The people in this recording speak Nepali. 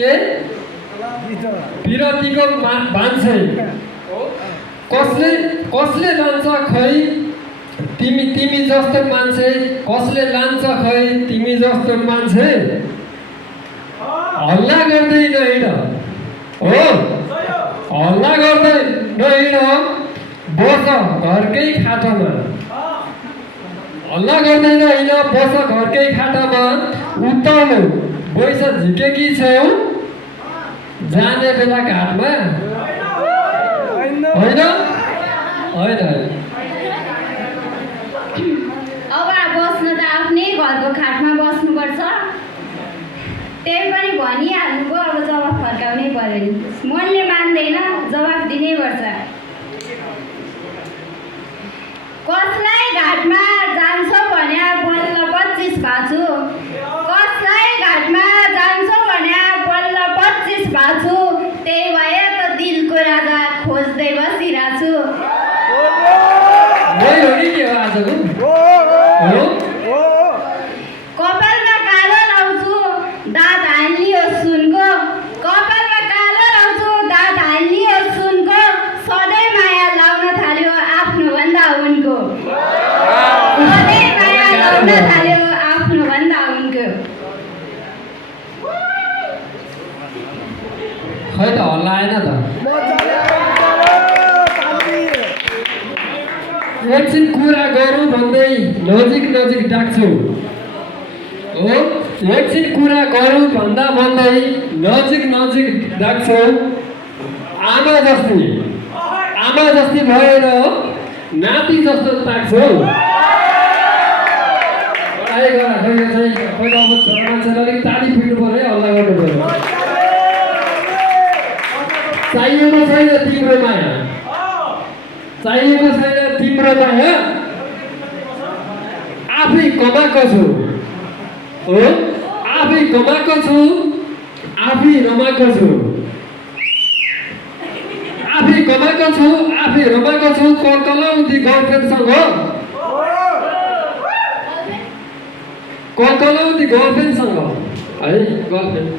के विरतिको बान्छे कसले कसले लान्छ खै तिमी तिमी जस्तो मान्छे कसले लान्छ खै तिमी जस्तो मान्छे हल्ला गर्दै नहिँड हो हल्ला गर्दै नहिँड बस घरकै खाटामा हल्ला गर्दै नहिँड बस घरकै खाटामा उत्ताउनु बैस झिकेकी छौ जाने बेला घाटमा होइन होइन अब बस्नु त आफ्नै घरको खाटमा बस्नुपर्छ त्यही पनि भनिहाल्नुभयो अब जवाफ फर्काउनै पर्यो नि मनले मान्दैन जवाफ दिनै पर्छ कसलाई घाटमा जान्छौ भने बल्ल 25 भाछु कसलाई घाटमा जान्छौ भने बल्ल 25 भाछु त्यही भए त दिलको राजा खोज्दै बसिरहेछु कपालमा कालो लाउँछु दाँत हाल्ने हो सुनको कपालमा कालो लाउँछु दाँत हाल्ने हो सुनको सधैँ माया लाउन थाल्यो आफ्नो भन्दा उनको सधैँ माया लाउन थाल्यो आफ्नो भन्दा उनको खै त हल्लाएन त एकछिन कुरा गरौँ भन्दै नजिक नजिक डाक्छु हो एकछिन कुरा गरौँ भन्दा भन्दै नजिक नजिक डाक्छु आमा जस्ती भएर नाति जस्तो ताक्छु मान्छेले अलिक ताली फिट्नु पर्यो हल्ला गर्नु पर्यो चाहिएको छैन तिम्रो माया चाहिएको छैन तिम्रो माया आफै कमाएको छु हो आफै कमाएको छु आफै रमाएको छु आफै कमाएको छु आफै रमाएको छु कलकलाउँदी गर्लफ्रेन्डसँग कलकलाउँदी गर्लफ्रेन्डसँग है गर्लफ्रेन्ड